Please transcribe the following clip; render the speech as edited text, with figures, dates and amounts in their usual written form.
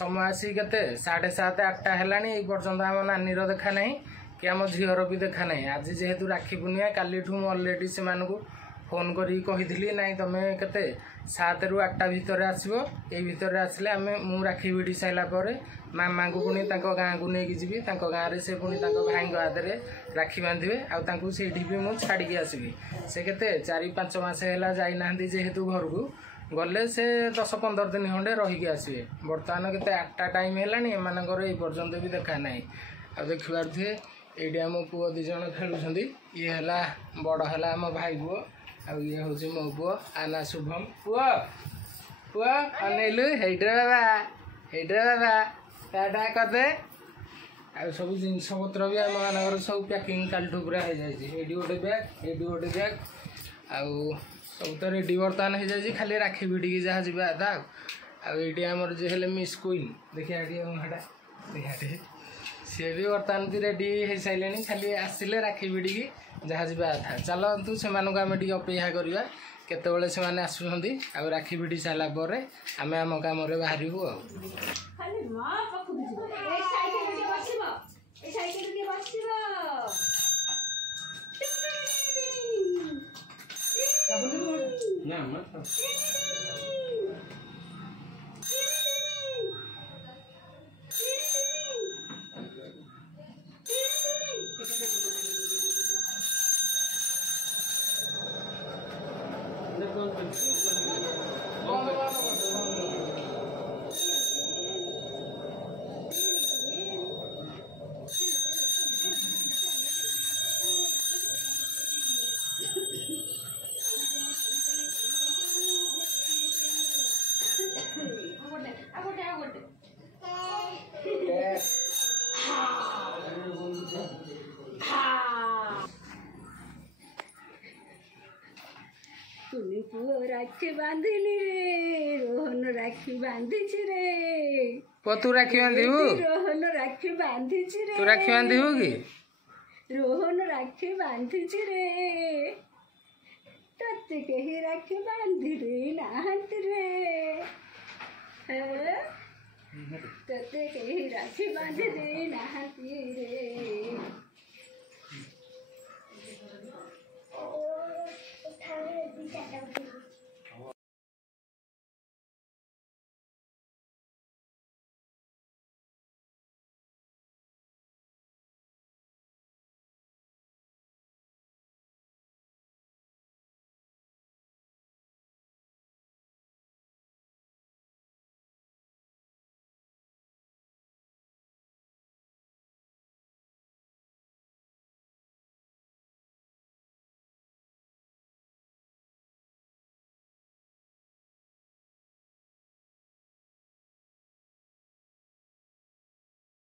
समय आसी के 7:30 8टा है पर्यंत आम नानीर देखा ना कि आम झीर भी देखा ना। आज जेहेतु राखी पूर्णिमा काली अलरेडी से फोन करी ना तुम के 7 ରୁ 8ଟା भितर आसो ये भितर आसले आम मु राखी भिड़ी सारापर मामा को पुणी गाँ को लेकिन जी गाँव से पुणी भाई हाथ में राखी बांधे आउे भी मुझे छाड़ी आसबि से के 4-5 मास है जाना जेहेतु घर को गले से 10-15 दिन खंडे रहीकि आसबे। बर्तमान के 8टा टाइम है एमर ये पर्यंत भी देखा ना आ देखि पारे ये आम पुओ 2 जन खेलुंट ये है बड़ है आम भाई पुओ आ ये हूँ मो पुओ आना शुभम पुओ पुओ अनेलु हेड्रे बाबा हेड्रे बाबा टाटा करदे आ सब जिनस पत्र भी आम मान सब पैकिंग कालठू पूरा हो जाए गोटे बैग ये गोटे बैग आउ सब तो रेडी बर्तमान हो जाए खाली राखी भिड़ी जहाँ जी आधा आईटी आमर जे हेले मिस क्वीन देखिए देखिए सी भी बर्तमान भी रेडी हो सारे खाली आसिले राखी भिड़ी जहाँ जी आधा चलतु से आम टे अपेक्षा करवा केतबले से आसुँच आ राखी भिड़ी सारापर आम आम कम बाहरबू तुम्हें पुओ राखी बांधिली रे रोहन राखी बांधी रे तू राखी बांधु रोहन राखी बांधी रे तू राखी बांधु कि रोहन राखी बांधी रे तते कही राखी बांधी रे नाहंत रे तते कही राखी बांधी रे नाहंत रे